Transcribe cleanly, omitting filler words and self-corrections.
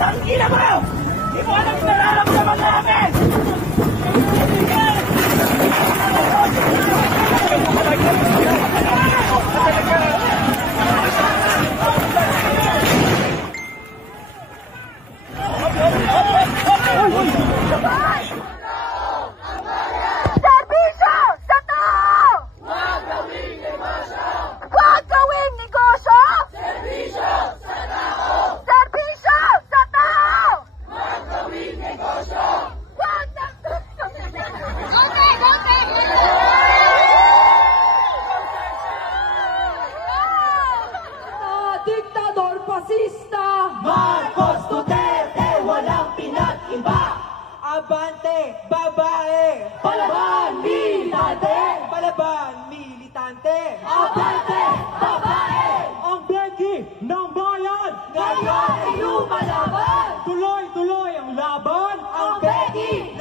Tangina mo! Hindi mo alam yung nararamdaman namin! Serbisyo sa tao! Huwag gawing negosyo! Huwag gawing negosyo! Serbisyo sa tao! Serbisyo sa tao! Huwag gawing negosyo! Huwag na... Diktador fascista! Marcos Duterte, walang pinag-iba! Abante, babae! Palaban, militante! Palaban, militante! Abante, babae! Ang Becky ng bayan! Ngayon ay lumalaban! Tuloy-tuloy ang laban! Ang Becky